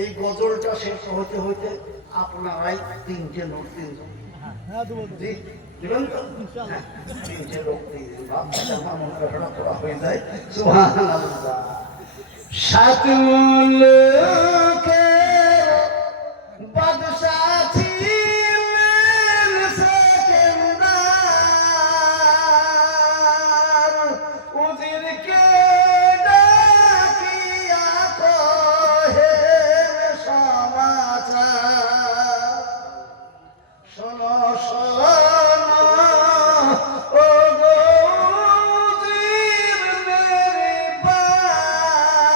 এই গজলটা শেষ হইতে হইতে আপনারাই তিনটে নোট দিন দিবেন তো? তিনটে লোক দিন মনে করা হয়ে যায়। সুবহানাল্লাহ। সাত মুলুকের বাদশা ছিলেন সেকেন্দার, উজিরকে ডাকিয়া কহেন সমাচার, শোনো শোনো ও গো উজির মেরে বাপ,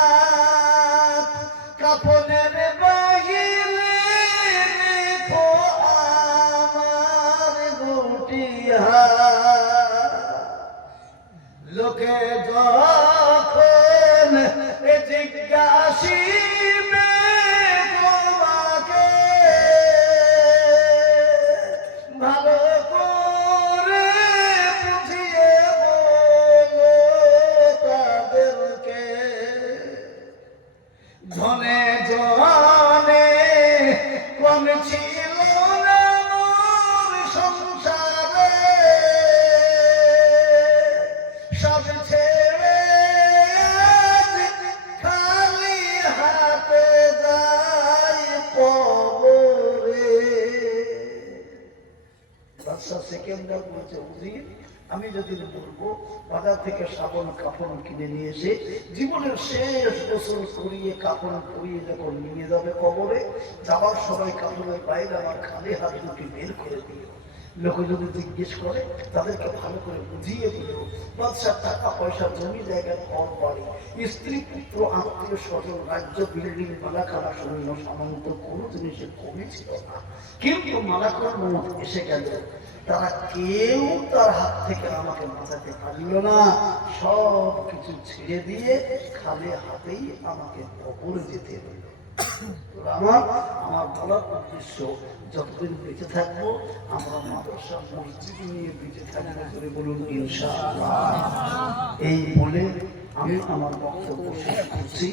কাফনের বাহিরে রেখো আমার দুটি হাত। লোকে যখন জিজ্ঞাসিবে তোমাকে, ভালো করে বুঝিয়ে বলো তাদেরকে, ধনে জনে কম ছিল না মোর সংসারে, সব ছেড়ে আজ খালি হাতে যাই কবরে। বাদশা সেকেন্দার বলছে, উজির আমি যদি বলবো বাজার থেকে সাবন কাপড় কিনে নিয়ে এসে জীবনের শেষ গোসল করিয়ে কাপড় পরিয়ে যখন নিয়ে যাবে কবরে, যাবার সময় কাপড়ের বাইরে আমার খালি হাত দুটি বের করে দিও। লোকে যদি জিজ্ঞেস করে তাদেরকে ভালো করে বুঝিয়ে দিও, বাদশার টাকা পয়সা জমি জায়গা ঘর বাড়ি স্ত্রী পুত্র আত্মীয় স্বজন রাজ্য বিল্ডিং মালাকারা সৈন্য সামন্ত কোনো জিনিসের কমে ছিল না, কিন্তু মালাকার মত এসে গেল, তারা কেউ তার হাত থেকে আমাকে বাঁচাতে পারল না। সব কিছু ছেড়ে দিয়ে খালি হাতেই আমাকে কবরে যেতে হলো। আমার বলার উদ্দেশ্য, যতদিন বেঁচে থাকবো আমরা মাদ্রাসা মসজিদ নিয়ে বেঁচে থাকবো করে বলুন ইনশাআল্লাহ। এই বলে আমি আমার বক্তব্য শেষ করছি।